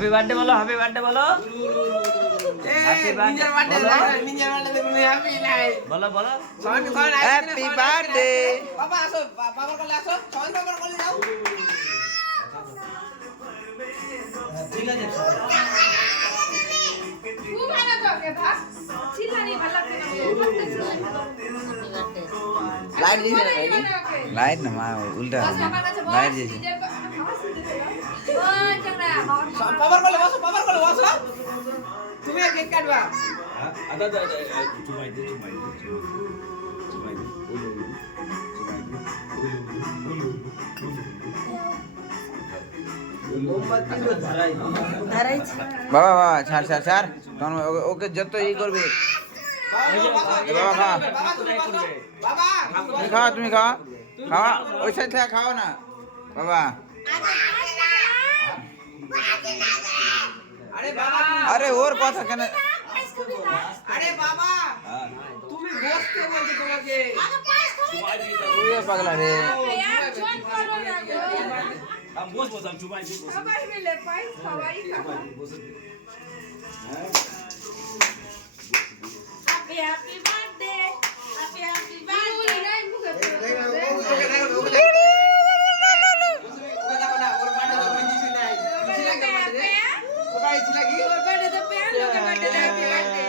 Happy birthday বলো, happy birthday বলো। বলো বলো হ্যাপি বার্থডে। বাবা আসো, বাবার কোলে আসো, সবাই বাবার কোলে যাও। ঠিক আছে খুব ভালো তোকে ভাগ চিল্লানি ভালো লাগছে লাইট দিয়েছে না ভাই? লাইট না মা উল্টা লাইট দিয়েছে। বাবার কোলে বসো, বাবার কোলে বসো। তুমি কেক কাটবা। আদা আদা চুমাই দে চুমাই দে চুমাই দে বাবা বাবা ছাড় ছাড় ছাড়, তখন ওকে যত ই করবে। বাবা খা, তুমি খাওয়া, তুমি খাওয়া খাওয়া, ওই সাইড থেকে খাও না বাবা। আরে বাবা, আরে ওর কথা কেন? আরে বাবা তুমি বসতে বলছো তোমাকে। ওই পাগলা রে। আমি বসবো, আমি চুমাই দিব। সবাই মিলে পাই সবাই খাবো হ্যাপি বার্থডে হ্যাপি বার্থডে নাই মুখে বার্থডে তো প্যান লোকে বার্থডে হ্যাপি বার্থডে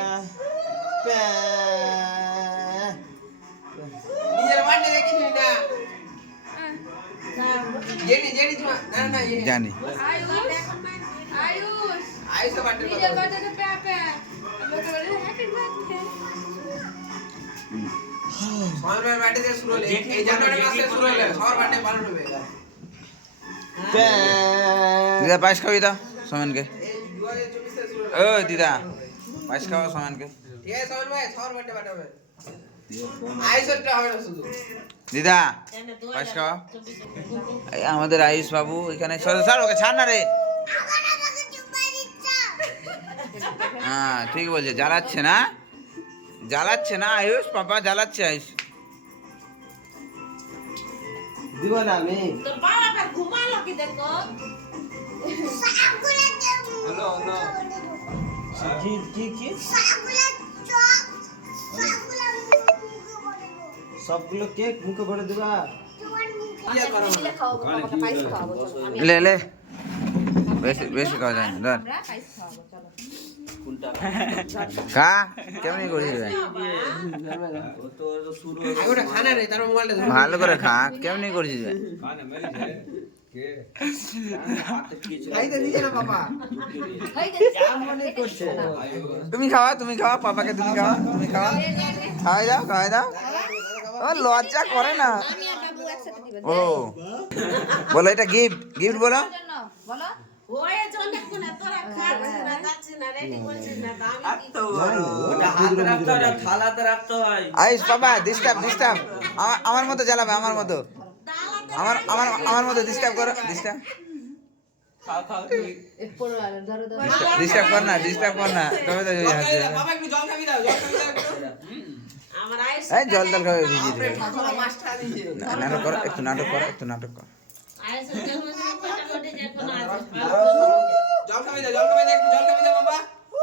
জানি আয়ুষ নিজের বার্থডে তো প্যান প্যান লোকে বলে হ্যাপি বার্থডে দিদা পায়েস খাওয়াই দাও সমানকে। ও দিদা পায়েস খাওয়া সমানকে। দিদা পায়েস খাওয়া। এই আমাদের আয়ুষ বাবু এখানে। স্যার ওকে ছাড় না রে। হ্যাঁ ঠিক বলছে, জ্বালাচ্ছে না, জ্বালাচ্ছে না আয়ুষ, পাপা জ্বালাচ্ছে আয়ুষ। দিব না আমি। তোর বাবা ঘুমালো কি দেখো হ্যালো হ্যালো কি সবগুলো কেক মুখে ভরে দিবা। লে লে বেশি বেশি খাওয়া যায় না, ধর খা। কেমনি করিস রে? খানা রে তার মোবাইলটা ভালো করে খা। কেমনি করিস রে? খাইতে দিছে না বাবা। তুমি খাওয়া, তুমি খাওয়া, পাপাকে তুমি খাওয়া, তুমি খাওয়া, খাওয়াই দাও, খাওয়াই দাও। ও লজ্জা করে না। ও বলো এটা গিফট, গিফট বলো। বলো আয়ুষ বাবা ডিস্টার্ব ডিস্টার্ব আমার মতো জ্বালাবে, আমার মতো, আমার মতো ডিস্টার্ব করো, ডিস্টার্ব ডিস্টার্ব কর না, ডিস্টার্ব কর না, তবে তো বাবা একটু জল খাবি দাও, জল খাবি দাও একটু। এই জল জল খাবে ভিজিয়ে বাপরে দেবে। ঠাকুমা মাছটা দিছে। নাটক করো, একটু নাটক করো, একটু নাটক করো। জল খাবি দাও, জল খাবি দাও, একটু জল খাবি দাও বাবা।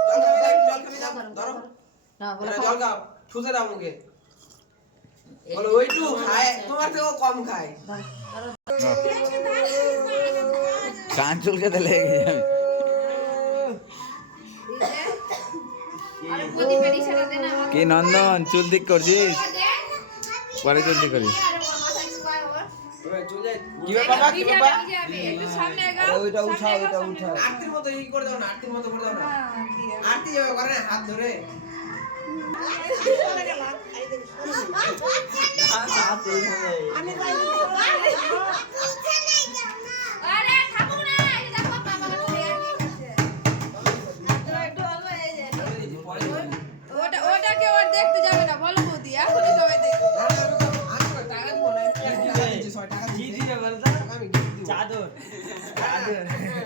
জল খাবি দাও, একটু জল খাবি দাও। ধরো জল খাও, ঠুসে দাও মুখে। বলো ওইটু খায়, তোমার থেকেও কম খায়। কান চুলকে লেগে যাবে। আরে প্রদীপের ইশারা দে না কি নন্দন চুল ঠিক করছিস? পরে চুল ঠিক করিস। কি বাবা, কি বাবা? একটু সামনে এগাও ওইটা উঠাও, ওইটা উঠাও। আরতির মতো ই করে দাও না, আরতির মতো করে দাও না। আরতি যাবে করে না, হাত ধরে। আরে থামো না, এই দেখো বাবা চলে আসছে। ওটা কেউ আর দেখতে যাবে না, বলো বৌদি এখনই সবাই দেখবে।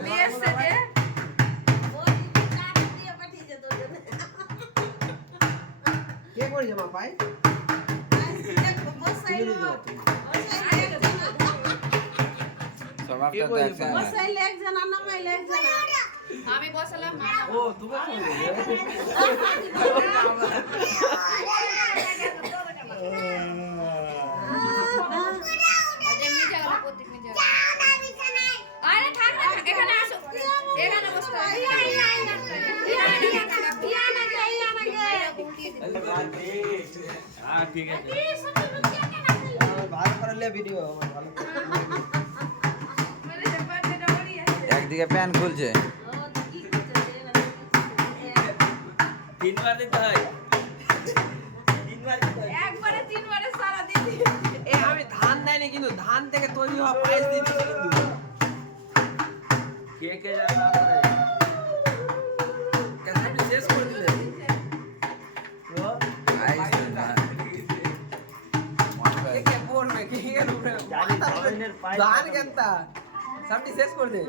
নিয়ে এসছে যে কে করে জমা পাই? স্বভাবটা তো একসাথে না। আমি বসালাম ও তুমি আরে থাক না, এখানে আসো, এখানে বসো। হ্যাঁ ঠিক আছে ভালো করে লে ভিডিও আমার ভালো একদিকে প্যান খুলছে। তিনবার দিতে হয় তিনবার দিতে হয় একবারে তিনবারে সারা দিন। এ আমি ধান দেয়নি কিন্তু ধান থেকে তৈরি হওয়া পায়েস দিয়েছি কিন্তু কে কে জানে না করে কেন আপনি শেষ করে দিলে কে কে পড়বে কে কে ঢুকবে ধান কেনতা সামনে শেষ করে দে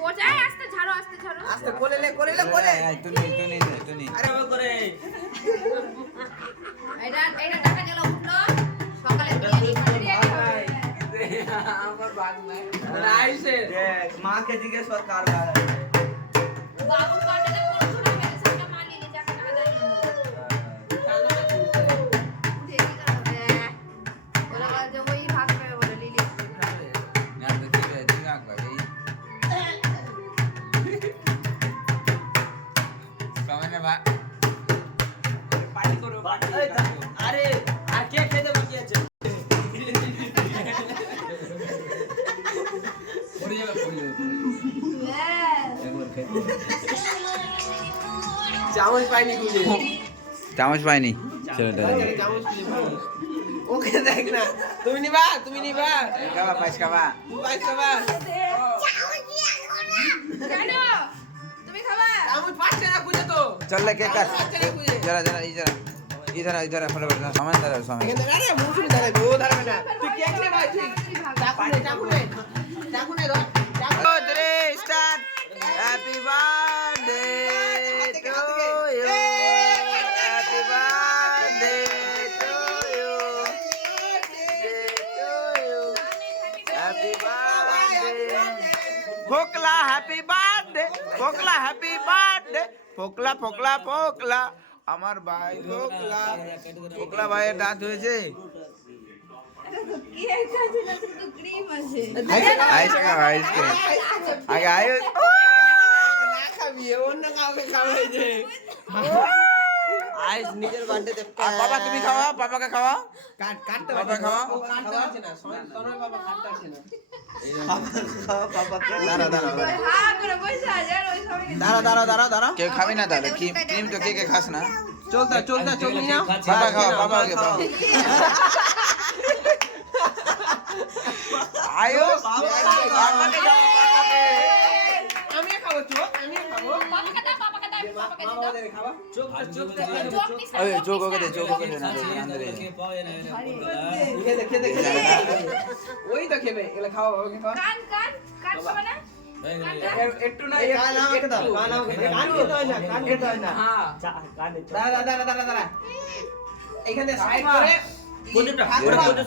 কোথায় আসতে ঝাড়ো, আসতে ঝাড়ো। আস্তে কোলে লে কোলে লে কোলে তুনি আরে আরে করে এটা টাকা গেল উঠলো সকালে বিরিয়ানি হবে। আমার বাদ নাই মানে আইছে দেখ মাকে জিজ্ঞেস কর কার কার বাবু কন্টাতে পড়ছো না মেরে সেটা মালি নি যাকে টাকা দেয় না উঠে কি করবে ওরা যে ওই ভাগ করে বলে লিলি পার্টি করো আরে আর কে খেতে বাকি আছে পড়ে যাবে চামচ পাইনি খুঁজে চামচ পাইনি ছেলেটা চামচ খুঁজে পাইনি ওকে দেখ না তুমি নিবা খাবা পাইস খাবা পাইস খাবা কেন তুমি খাবা চামচ পাচ্ছে না খুঁজে তো চল লে কেক কাট পাচ্ছে না খুঁজে जरा जरा इधर फटाफट सामान धरो सामान এখানে আরে মুসুরি দাঁড়াবে ও দাঁড়াবে না তুই কেক নে ভাই তুই চাকু নে ধর চাকু start happy birthday to you happy birthday to you happy birthday Phokla happy birthday Phokla Phokla फोकला আমার ভাই ফোকলা ফোকলা ভাইয়ের দাঁত হয়েছে কি একটা আছে না শুধু ক্রিম আছে আইসক্রিম আগে আয়ুষ না খাবি অন্য কাউকে খাওয়াই দে আইস নিজের বার্থডে তে বাবা তুমি খাওয়া পাপাকে খাওয়া কাটতে বাবা খাওয়া ও কাটতে পারছে না তনয় বাবা কাটতে পারছে না হ্যাঁ করে বসে আছে আর ওই সবাইকে দাঁড়া কেউ খাবি না তাহলে ক্রিম তো কে খাস না চলতা চল নিয়া বাবা খাওয়া বাবাকে বাবা আয়ুষ বাবাকে দাও বাবাকে আমি খাবো চোখ আমি খাবো পাপাকে দাও পাপাকে মা বাবা দেবে খাবা চোখ अरे चोको के दे ना अंदर কে পাওয়া না খেতে ওই তো খেবে এগুলা খাওয়া বাবাকে খাওয়া কান খাবে না একটু না কান আমাকে দাও কান আমাকে দাও কান খেতে হয় না কান খেতে হয় না হ্যাঁ দাঁড়া এখানে সাইড করে প্রদীপটা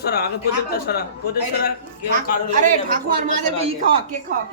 সরা আগে প্রদীপটা সরা কে কারণ আরে ঠাকুর মা দেবে ই খাওয়া কেক খাওয়া